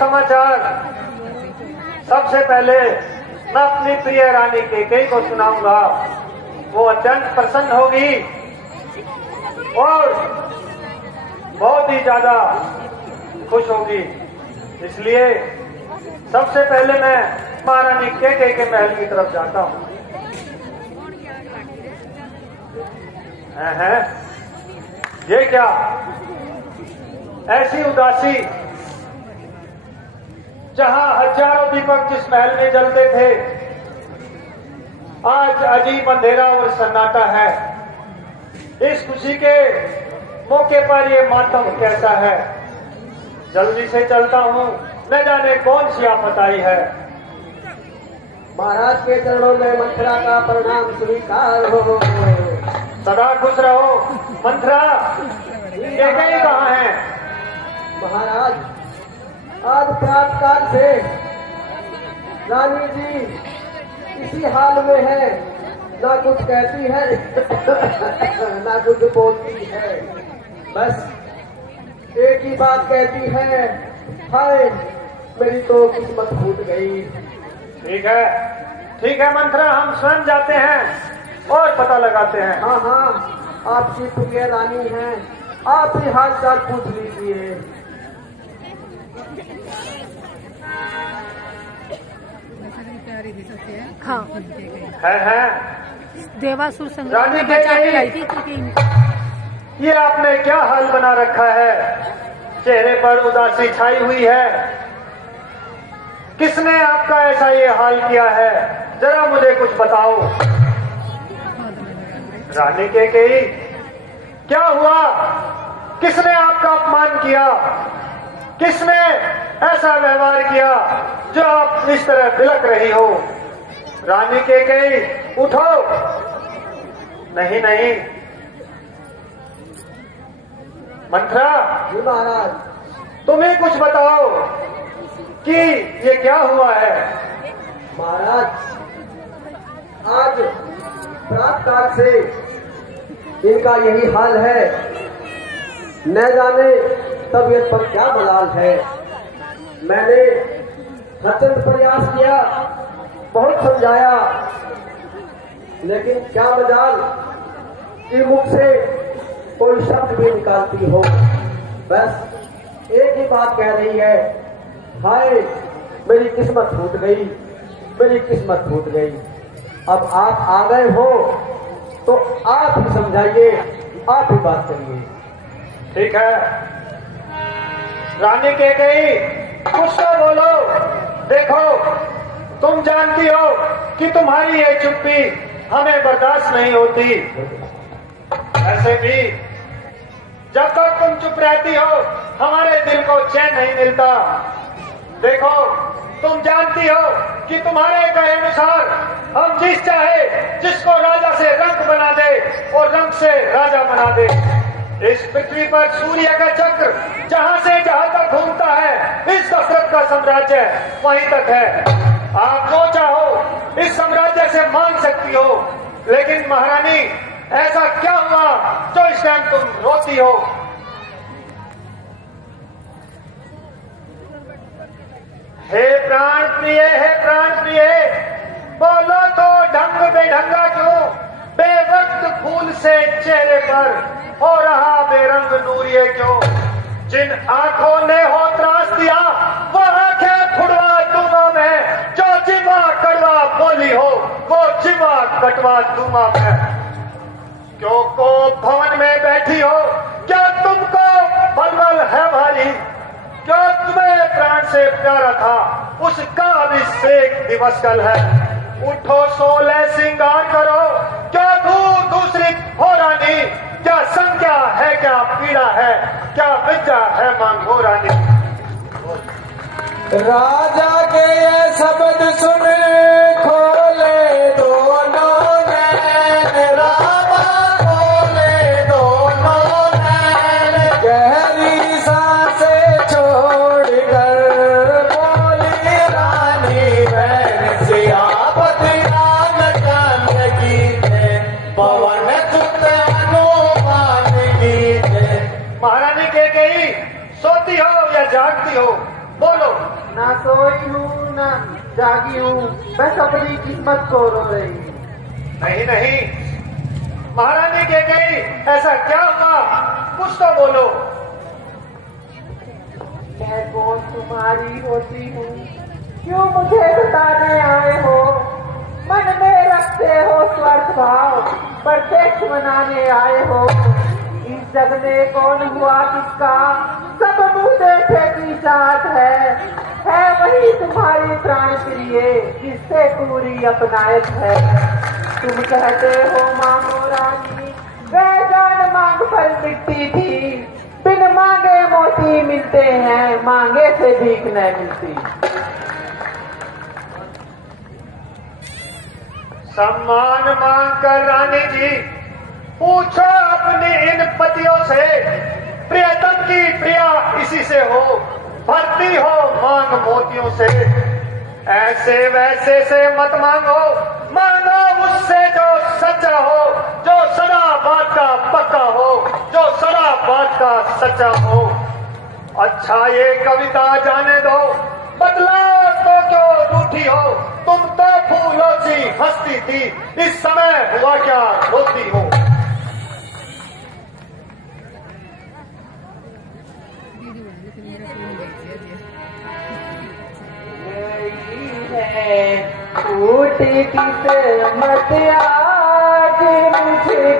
समाचार सबसे पहले मैं अपनी प्रिय रानी कैकेयी को सुनाऊंगा। वो अत्यंत प्रसन्न होगी और बहुत ही ज्यादा खुश होगी। इसलिए सबसे पहले मैं महारानी कैकेयी के महल की तरफ जाता हूँ। ये क्या ऐसी उदासी, जहां हजारों दीपक जिस महल में जलते थे, आज अजीब अंधेरा और सन्नाटा है। इस खुशी के मौके पर ये मातम कैसा है। जल्दी से चलता हूँ, न जाने कौन सी आफत आई है। महाराज के चरणों में मंथरा का प्रणाम स्वीकार हो। सदा खुश रहो। मंथरा, कैकेयी कहाँ है? महाराज, आज प्रातःकाल से रानी जी इसी हाल में है, ना कुछ कहती है ना कुछ बोलती है। बस एक ही बात कहती है, हाय मेरी तो किस्मत फूट गई। ठीक है मंथरा, हम स्वयं जाते हैं और पता लगाते हैं। हाँ हाँ, आपकी प्रिय रानी है, आप ही हाल चाल पूछ लीजिए। हाँ, है देवासुर रानी संग्राम में बचा के लाई थी ये आपने क्या हाल बना रखा है? चेहरे पर उदासी छाई हुई है। किसने आपका ऐसा ये हाल किया है? जरा मुझे कुछ बताओ। रानी कैकेयी, क्या हुआ? किसने आपका अपमान किया? किसने ऐसा व्यवहार किया जो आप इस तरह बिलक रही हो? रानी कैकेयी, उठो। नहीं नहीं, मंथरा, जी महाराज, तुम्हें कुछ बताओ कि ये क्या हुआ है। महाराज, आज प्रातःकाल से इनका यही हाल है। न जाने तबीयत पर क्या मलाल है। मैंने प्रचंड प्रयास किया, बहुत समझाया, लेकिन क्या मजाल कि मुख से कोई शब्द भी निकालती हो। बस एक ही बात कह रही है, हाय मेरी किस्मत फूट गई, मेरी किस्मत फूट गई। अब आप आ गए हो तो आप ही समझाइए, आप ही बात करिए। ठीक है रानी कैकेयी, कुछ तो बोलो। देखो, तुम जानती हो कि तुम्हारी ये चुप्पी हमें बर्दाश्त नहीं होती। ऐसे भी जब तक तुम चुप रहती हो, हमारे दिल को चैन नहीं मिलता। देखो, तुम जानती हो कि तुम्हारे कहे अनुसार हम जिस चाहे जिसको राजा से रंक बना दे और रंक से राजा बना दे। इस पृथ्वी पर सूर्य का चक्र जहां से जहां तक घूमता है, इस दशरथ का साम्राज्य वहीं तक है। आप जो चाहो इस साम्राज्य से मांग सकती हो, लेकिन महारानी, ऐसा क्या हुआ जो इस टाइम तुम रोती हो? हे प्राण प्रिय, हे प्राण प्रिय, बोलो तो ढंग बेढंगा क्यों? बेवक्त फूल से चेहरे पर हो रहा बेरंग नूरिये क्यों? जिन आंखों ने हो त्रास दिया, वो आंखें फुड़वा दूंगा मैं। जो जिवा कड़वा बोली हो, वो जिवा कटवा दूंगा मैं। क्यों को भवन में बैठी हो? क्या तुमको बलबल है भारी? क्यों तुम्हें प्राण से प्यारा था, उसका अभिषेक दिवस कल है। उठो सोले श्रृंगार करो, क्या दूसरी हो रानी? क्या संख्या है, क्या पीड़ा है, क्या विद्या है मांगो रानी? राजा के ये शब्द सुने खोले दोनों नैन, रामा खोले दोनों नैन। गहरी सांसें छोड़कर बोली रानी बहन, सियापति नाम जानकी ने पवन सुत हनुमान की ने। महारानी कैकेयी, सोती हो या जागती हो? बोलो। ना सोई हूँ ना जागी हूँ, बस अपनी किस्मत को रो रही हूँ। नहीं नहीं, महारानी कह गई, ऐसा क्या हुआ? कुछ तो बोलो। मैं कौन तुम्हारी होती हूँ, क्यों मुझे बताने आए हो? मन में रखते हो स्वार्थ भाव, प्रत्यक्ष मनाने आए हो। इस जग में कौन हुआ किसका, सब मुंह देखे की चाहत है वही तुम्हारी प्राण प्रिय, जिससे पूरी अपनायत है। तुम कहते हो मांगो रानी, वह जान मांग पर मिट्टी थी, बिन मांगे मोती मिलते हैं, मांगे से भीख न मिलती। सम्मान मांगकर रानी जी पूछो अपने इन पतियों से, प्रियतम की प्रिया इसी से हो, भरती हो मांग मोतियों से। ऐसे वैसे से मत मांगो, मांगो उससे जो सच्चा हो, जो सदा बात का पक्का हो, जो सदा बात का सच्चा हो। अच्छा ये कविता जाने दो, बदलाव तो क्यों रूठी हो, तुम तो फूलों सी हंसती थी, इस समय हुआ क्या रोती हो। टूटी किस्मत आज मुझे